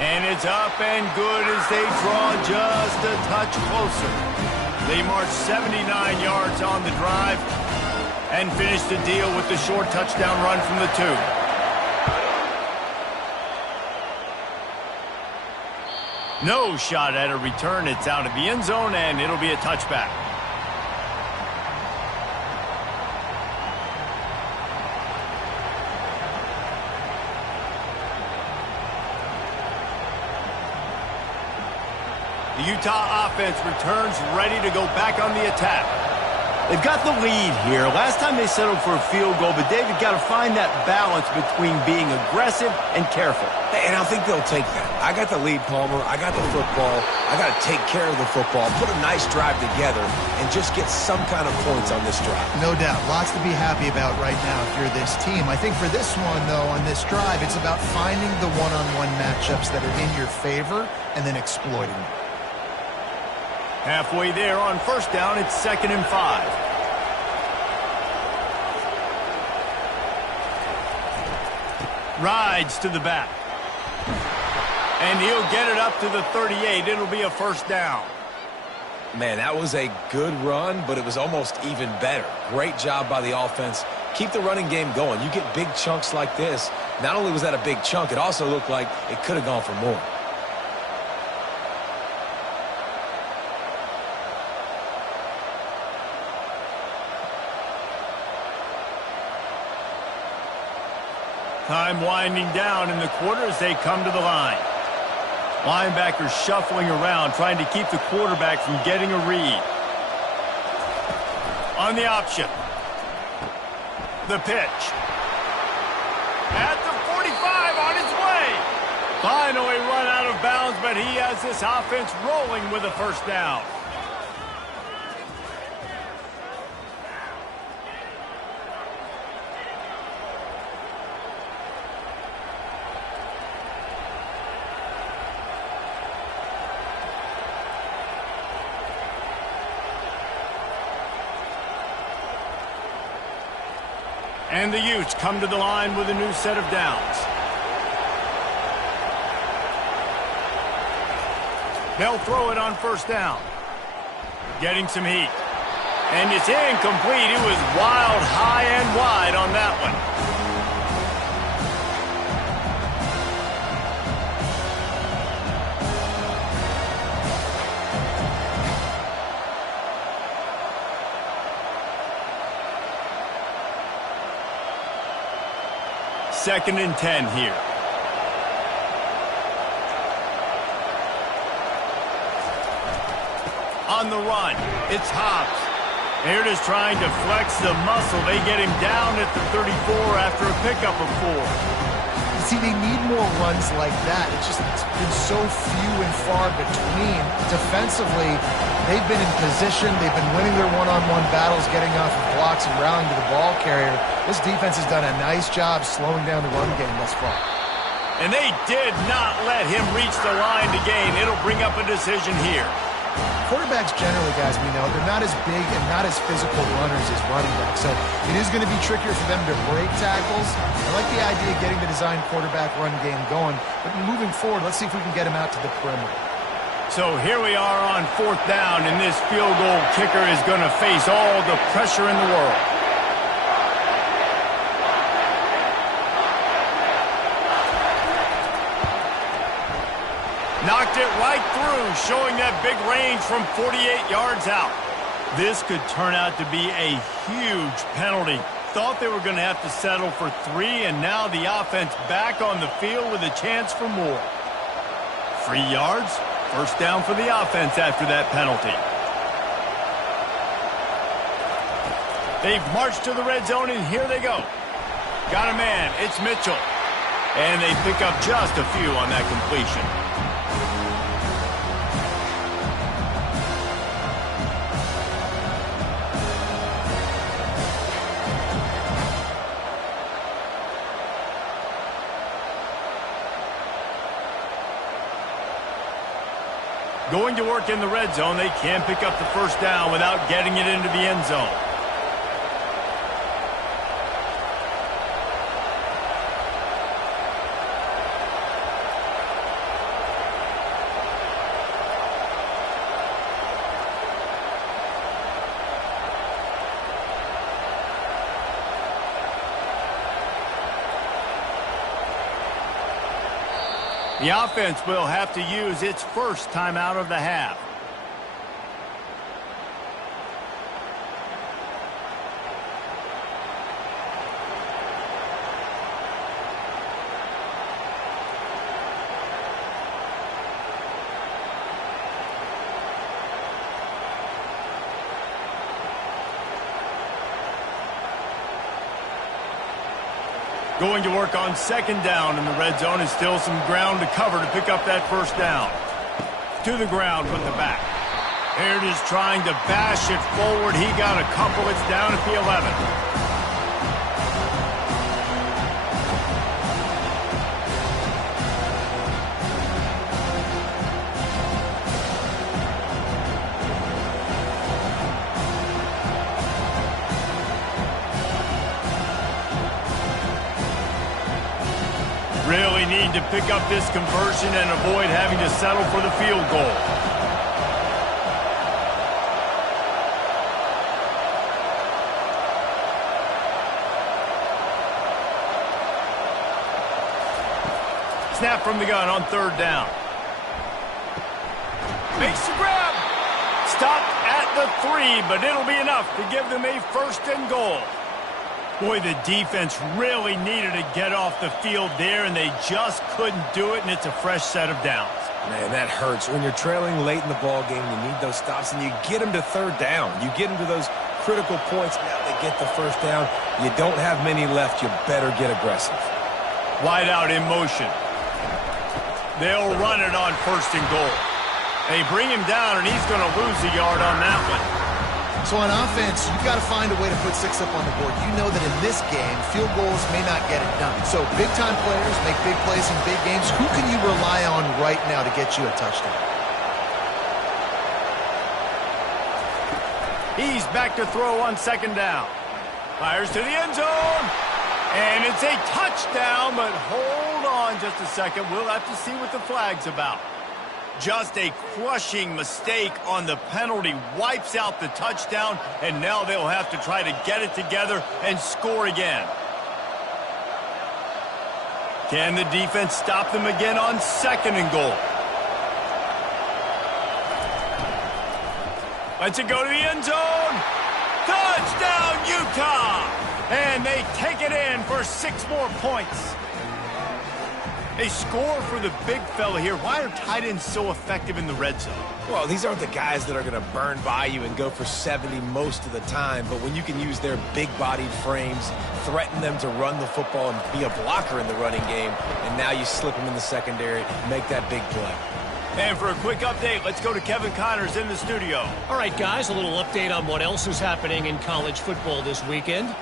And it's up and good as they draw just a touch closer. They march 79 yards on the drive and finish the deal with the short touchdown run from the 2. No shot at a return. It's out of the end zone, and it'll be a touchback. The Utah offense returns ready to go back on the attack. They've got the lead here. Last time they settled for a field goal, but David got to find that balance between being aggressive and careful. And I think they'll take that. I got the lead, Palmer. I got the football. I got to take care of the football, put a nice drive together, and just get some kind of points on this drive. No doubt. Lots to be happy about right now if you're this team. I think for this one, though, on this drive, it's about finding the one-on-one matchups that are in your favor and then exploiting them. Halfway there on 1st down, it's 2nd and 5. Rides to the back. And he'll get it up to the 38. It'll be a first down. Man, that was a good run, but it was almost even better. Great job by the offense. Keep the running game going. You get big chunks like this. Not only was that a big chunk, it also looked like it could have gone for more. Time winding down in the quarter as they come to the line. Linebackers shuffling around, trying to keep the quarterback from getting a read. On the option. The pitch. At the 45, on his way. Finally run out of bounds, but he has this offense rolling with a first down. And the Utes come to the line with a new set of downs. They'll throw it on first down. Getting some heat. And it's incomplete. It was wild, high and wide on that one. Second and 10 here. On the run, it's Hobbs. They're just trying to flex the muscle. They get him down at the 34 after a pickup of 4. See, they need more runs like that. It's been so few and far between. Defensively, they've been in position. They've been winning their one-on-one battles, getting off of blocks and rallying to the ball carrier. This defense has done a nice job slowing down the run game thus far. And they did not let him reach the line to gain. It'll bring up a decision here. Quarterbacks generally, guys, we know, they're not as big and not as physical runners as running backs. So it is going to be trickier for them to break tackles. I like the idea of getting the design quarterback run game going. But moving forward, let's see if we can get him out to the perimeter. So here we are on fourth down, and this field goal kicker is going to face all the pressure in the world. Knocked it right through, showing that big range from 48 yards out. This could turn out to be a huge penalty. Thought they were going to have to settle for 3, and now the offense back on the field with a chance for more. 3 yards, first down for the offense after that penalty. They've marched to the red zone, and here they go. Got a man, it's Mitchell. And they pick up just a few on that completion. Going to work in the red zone, they can't pick up the first down without getting it into the end zone. The offense will have to use its first timeout of the half. Going to work on second down in the red zone, and still some ground to cover to pick up that first down. To the ground with the back. They're just trying to bash it forward. He got a couple. It's down at the 11. Really need need to pick up this conversion and avoid having to settle for the field goal. Snap from the gun on third down. Makes the grab. Stopped at the 3, but it'll be enough to give them a first and goal. Boy, the defense really needed to get off the field there, and they just couldn't do it, and it's a fresh set of downs. Man, that hurts. When you're trailing late in the ball game, you need those stops, and you get them to third down. You get them to those critical points. Now they get the first down. You don't have many left. You better get aggressive. Wide out in motion. They'll run it on first and goal. They bring him down, and he's going to lose a yard on that one. So on offense, you've got to find a way to put 6 up on the board. You know that in this game, field goals may not get it done. So big-time players make big plays in big games. Who can you rely on right now to get you a touchdown? He's back to throw on second down. Fires to the end zone. And it's a touchdown, but hold on just a second. We'll have to see what the flag's about. Just a crushing mistake on the penalty wipes out the touchdown, and now they'll have to try to get it together and score again. Can the defense stop them again on second and goal? Lets it go to the end zone. Touchdown, Utah! And they take it in for 6 more points. They score for the big fella here. Why are tight ends so effective in the red zone? Well, these aren't the guys that are going to burn by you and go for 70 most of the time, but when you can use their big-bodied frames, threaten them to run the football and be a blocker in the running game, and now you slip them in the secondary, make that big play. And for a quick update, let's go to Kevin Connors in the studio. All right, guys, a little update on what else is happening in college football this weekend.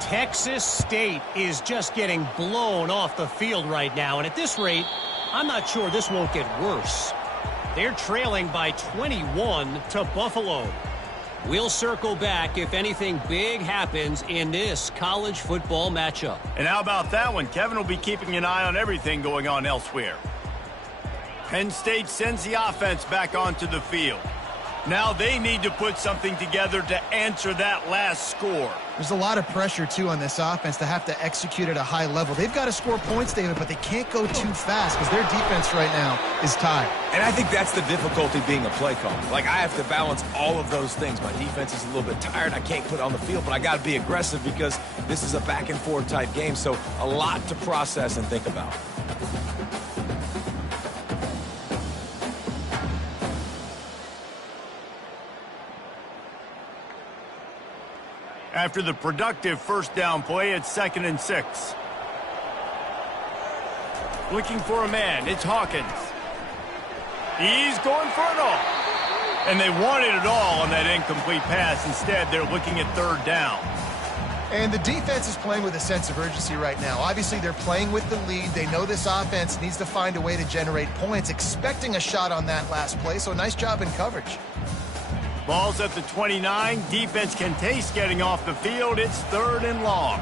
Texas State is just getting blown off the field right now, and at this rate, I'm not sure this won't get worse. They're trailing by 21 to Buffalo. We'll circle back if anything big happens in this college football matchup. And how about that one? Kevin will be keeping an eye on everything going on elsewhere. Penn State sends the offense back onto the field. Now they need to put something together to answer that last score. There's a lot of pressure, too, on this offense to have to execute at a high level. They've got to score points, David, but they can't go too fast because their defense right now is tired. And I think that's the difficulty being a play caller. Like, I have to balance all of those things. My defense is a little bit tired. I can't put it on the field, but I got to be aggressive because this is a back-and-forth type game, so a lot to process and think about. After the productive first down play, it's 2nd and 6. Looking for a man, it's Hawkins. He's going for it all. And they wanted it all on that incomplete pass. Instead, they're looking at third down. And the defense is playing with a sense of urgency right now. Obviously, they're playing with the lead. They know this offense needs to find a way to generate points, expecting a shot on that last play, so nice job in coverage. Ball's at the 29. Defense can taste getting off the field. It's 3rd and long.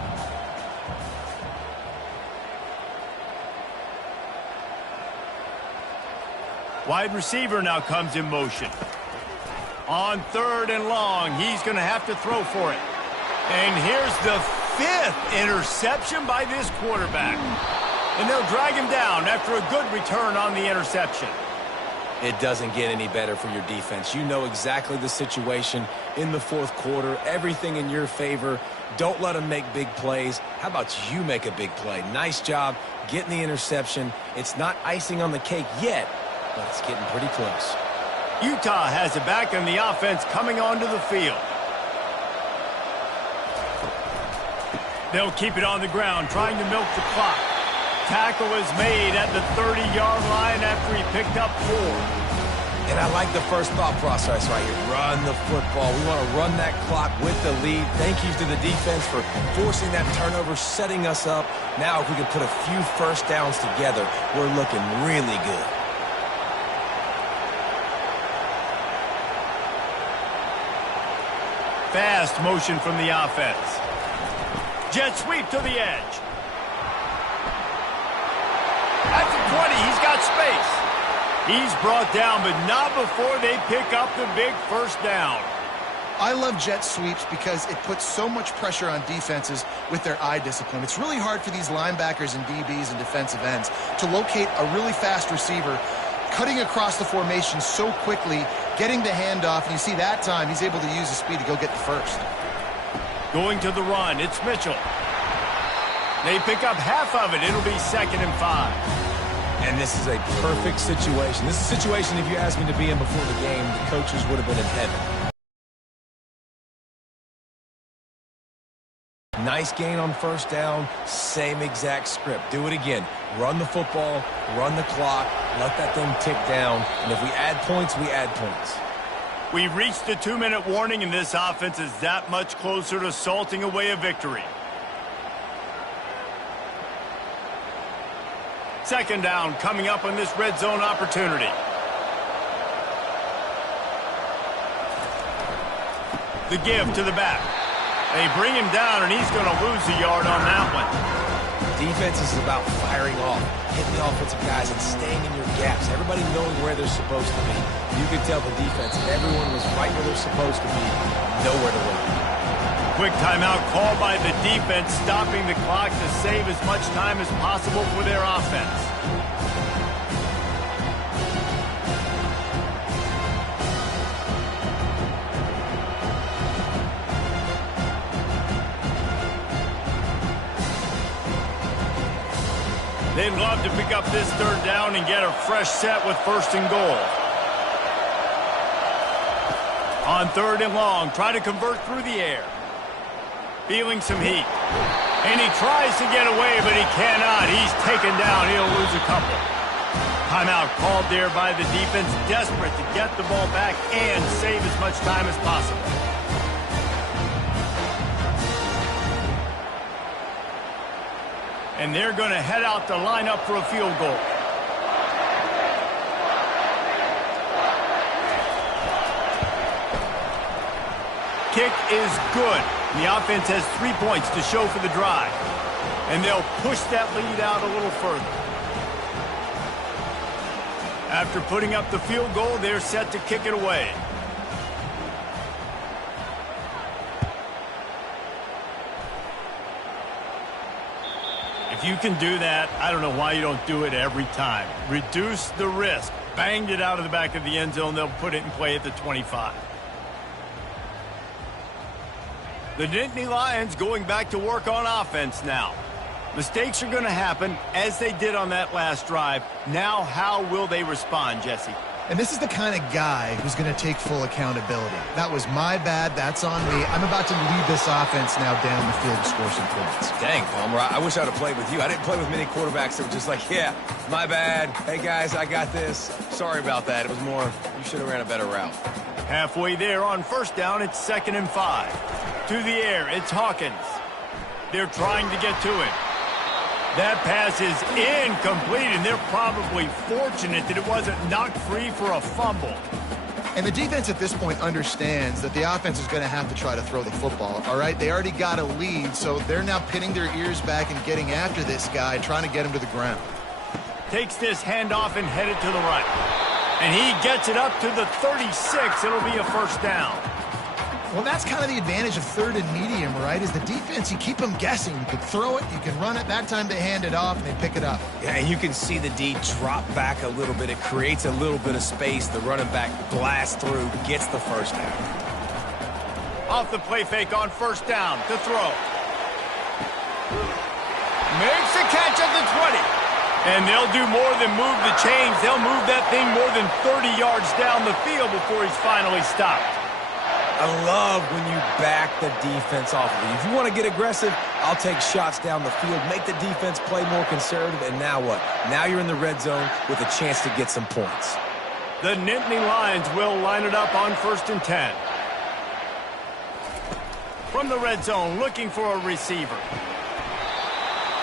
Wide receiver now comes in motion. On 3rd and long, he's going to have to throw for it. And here's the 5th interception by this quarterback. And they'll drag him down after a good return on the interception. It doesn't get any better for your defense. You know exactly the situation in the 4th quarter. Everything in your favor. Don't let them make big plays. How about you make a big play? Nice job getting the interception. It's not icing on the cake yet, but it's getting pretty close. Utah has it back and the offense coming onto the field. They'll keep it on the ground, trying to milk the clock. Tackle is made at the 30-yard line after he picked up 4. And I like the first thought process right here. Run the football. We want to run that clock with the lead. Thank you to the defense for forcing that turnover, setting us up. Now if we can put a few first downs together, we're looking really good. Fast motion from the offense. Jet sweep to the edge. At the 20, he's got space. He's brought down, but not before they pick up the big first down. I love jet sweeps because it puts so much pressure on defenses with their eye discipline. It's really hard for these linebackers and DBs and defensive ends to locate a really fast receiver, cutting across the formation so quickly, getting the handoff, and you see that time he's able to use his speed to go get the first. Going to the run, it's Mitchell. They pick up half of it. It'll be 2nd and 5. And this is a perfect situation. This is a situation, if you asked me to be in before the game, the coaches would have been in heaven. Nice gain on first down, same exact script. Do it again. Run the football, run the clock, let that thing tick down, and if we add points, we add points. We've reached the 2-minute warning, and this offense is that much closer to salting away a victory. 2nd down coming up on this red zone opportunity. The give to the back. They bring him down, and he's going to lose a yard on that one. Defense is about firing off, hitting the offensive guys, and staying in your gaps. Everybody knowing where they're supposed to be. You could tell the defense, everyone was right where they're supposed to be, nowhere to run. Quick timeout called by the defense, stopping the clock to save as much time as possible for their offense. They'd love to pick up this 3rd down and get a fresh set with 1st and goal. On 3rd and long, try to convert through the air. Feeling some heat. And he tries to get away, but he cannot. He's taken down. He'll lose a couple. Timeout called there by the defense, desperate to get the ball back and save as much time as possible. And they're going to head out to line up for a field goal. Kick is good. The offense has 3 points to show for the drive. And they'll push that lead out a little further. After putting up the field goal, they're set to kick it away. If you can do that, I don't know why you don't do it every time. Reduce the risk. Banged it out of the back of the end zone. They'll put it in play at the 25. The Nittany Lions going back to work on offense now. Mistakes are going to happen, as they did on that last drive. Now, how will they respond, Jesse? And this is the kind of guy who's going to take full accountability. That was my bad. That's on me. I'm about to lead this offense now down the field to score some points. Dang, Palmer, I wish I'd have played with you. I didn't play with many quarterbacks that were just like, yeah, my bad. Hey, guys, I got this. Sorry about that. It was more, you should have ran a better route. Halfway there on 1st down, it's 2nd and 5. To the air, it's Hawkins. They're trying to get to him. That pass is incomplete, and they're probably fortunate that it wasn't knocked free for a fumble. And the defense at this point understands that the offense is going to have to try to throw the football, all right? They already got a lead, so they're now pinning their ears back and getting after this guy, trying to get him to the ground. Takes this handoff and headed to the right. And he gets it up to the 36. It'll be a 1st down. Well, that's kind of the advantage of 3rd and medium, right? Is the defense, you keep them guessing. You can throw it, you can run it. That time they hand it off, and they pick it up. Yeah, and you can see the D drop back a little bit. It creates a little bit of space. The running back blasts through, gets the 1st down. Off the play fake on 1st down to throw. Makes the catch at the 20. And they'll do more than move the chains. They'll move that thing more than 30 yards down the field before he's finally stopped. I love when you back the defense off of you. If you want to get aggressive, I'll take shots down the field, make the defense play more conservative, and now what? Now you're in the red zone with a chance to get some points. The Nittany Lions will line it up on 1st and 10. From the red zone, looking for a receiver.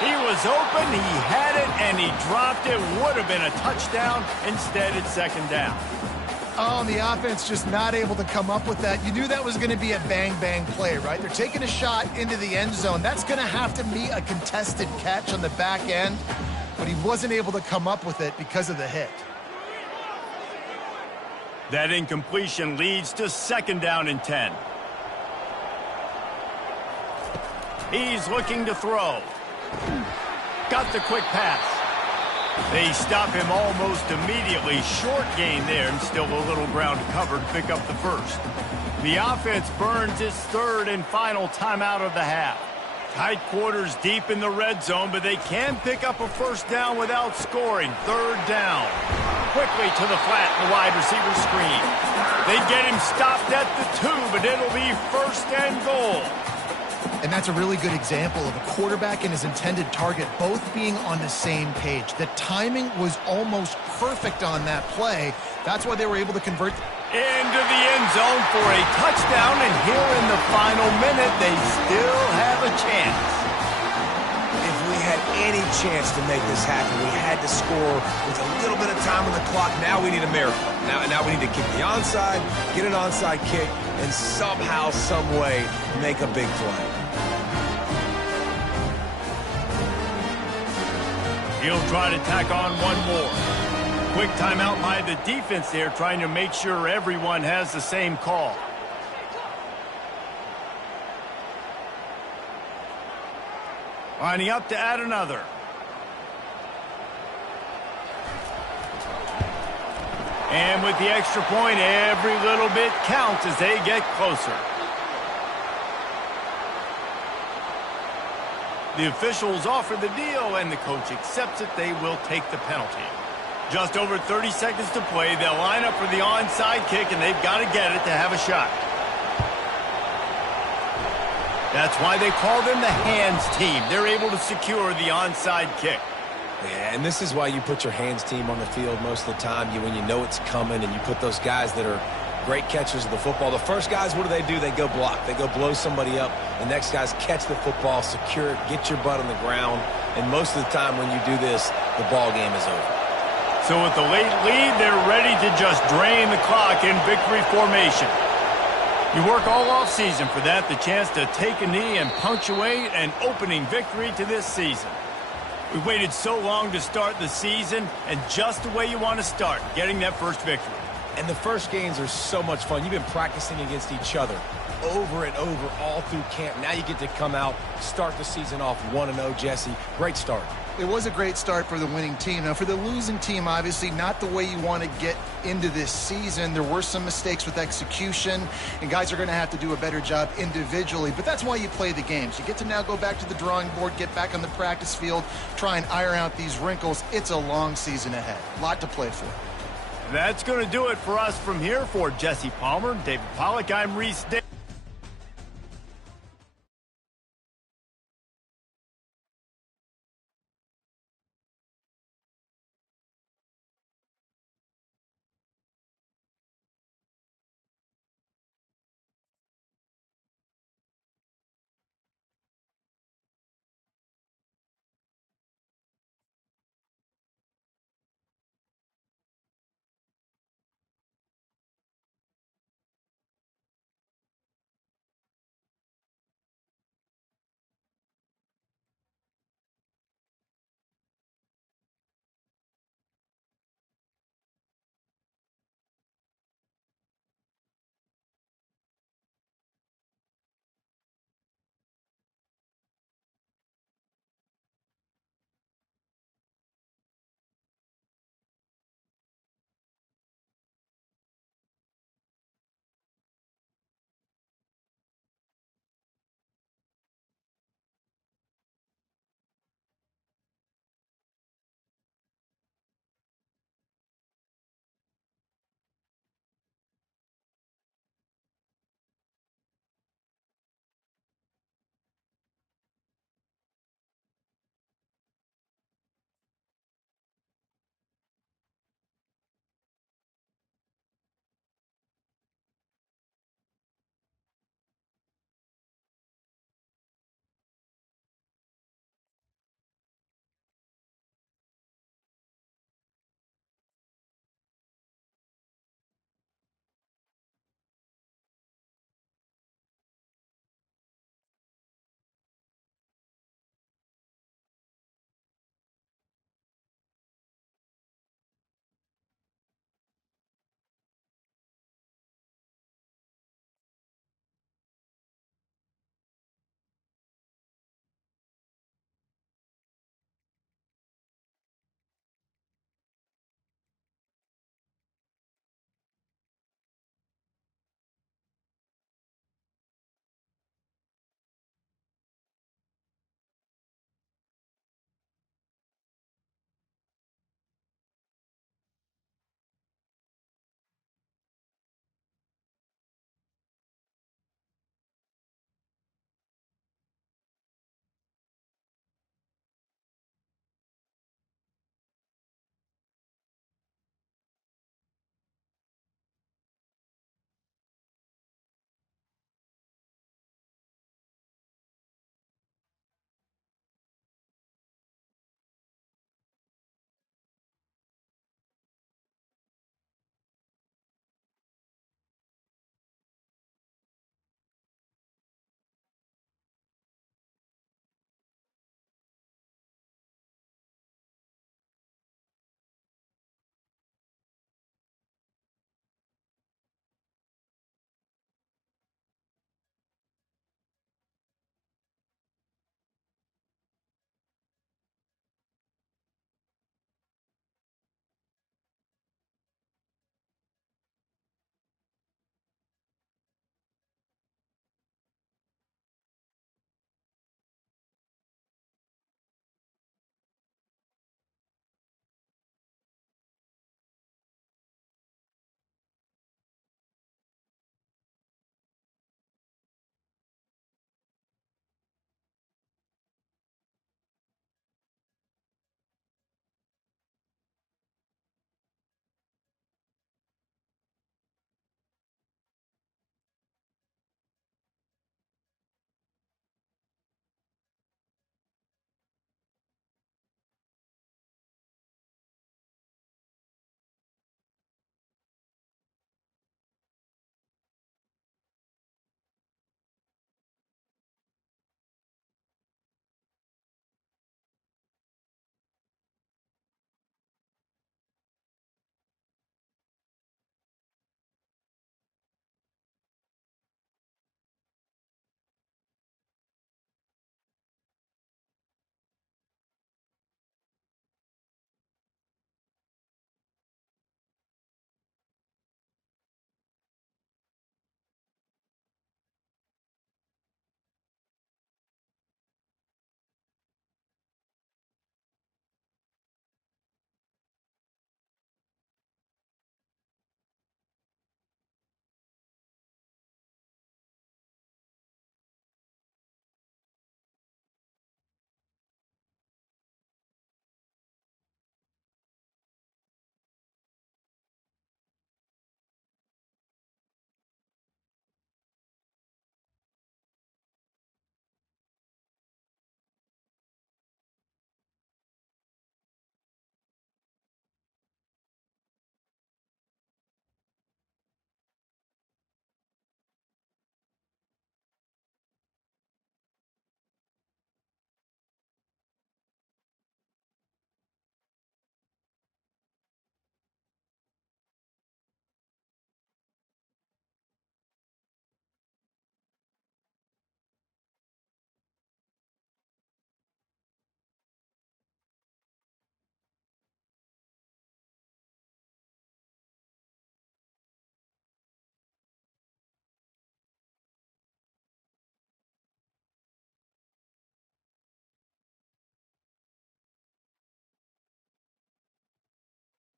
He was open, he had it, and he dropped it. Would have been a touchdown. Instead, it's 2nd down. Oh, and the offense just not able to come up with that. You knew that was going to be a bang-bang play, right? They're taking a shot into the end zone. That's going to have to be a contested catch on the back end. but he wasn't able to come up with it because of the hit. That incompletion leads to 2nd down and 10. He's looking to throw. Got the quick pass. They stop him almost immediately. Short gain there, and still a little ground covered to pick up the first. The offense burns its 3rd and final timeout of the half. Tight quarters deep in the red zone, but they can pick up a first down without scoring. 3rd down. Quickly to the flat, the wide receiver screen. They get him stopped at the 2, but it'll be 1st and goal. And that's a really good example of a quarterback and his intended target both being on the same page. The timing was almost perfect on that play. That's why they were able to convert into the end zone for a touchdown, and here in the final minute, they still have a chance. If we had any chance to make this happen, we had to score with a little bit of time on the clock. Now we need a miracle. Now we need to kick the onside, get an onside kick, and somehow, some way, make a big play. He'll try to tack on one more. Quick timeout by the defense there, trying to make sure everyone has the same call. Lining up to add another. And with the extra point, every little bit counts as they get closer. The officials offer the deal, and the coach accepts it. They will take the penalty. Just over 30 seconds to play. They'll line up for the onside kick, and they've got to get it to have a shot. That's why they call them the hands team. They're able to secure the onside kick. Yeah, and this is why you put your hands team on the field most of the time. When you know it's coming, and you put those guys that are great catchers of the football. The first guys, what do? They go block. They go blow somebody up. The next guys catch the football, secure it, get your butt on the ground. And most of the time when you do this, the ball game is over. So with the late lead, they're ready to just drain the clock in victory formation. You work all offseason for that, the chance to take a knee and punctuate an opening victory to this season. We waited so long to start the season, and just the way you want to start, getting that first victory. And the first games are so much fun. You've been practicing against each other over and over all through camp. Now you get to come out, start the season off 1-0, Jesse. Great start. It was a great start for the winning team. Now, for the losing team, obviously not the way you want to get into this season. There were some mistakes with execution, and guys are going to have to do a better job individually. But that's why you play the games. You get to now go back to the drawing board, get back on the practice field, try and iron out these wrinkles. It's a long season ahead. A lot to play for. That's going to do it for us from here. For Jesse Palmer, David Pollack, I'm Reese Davis.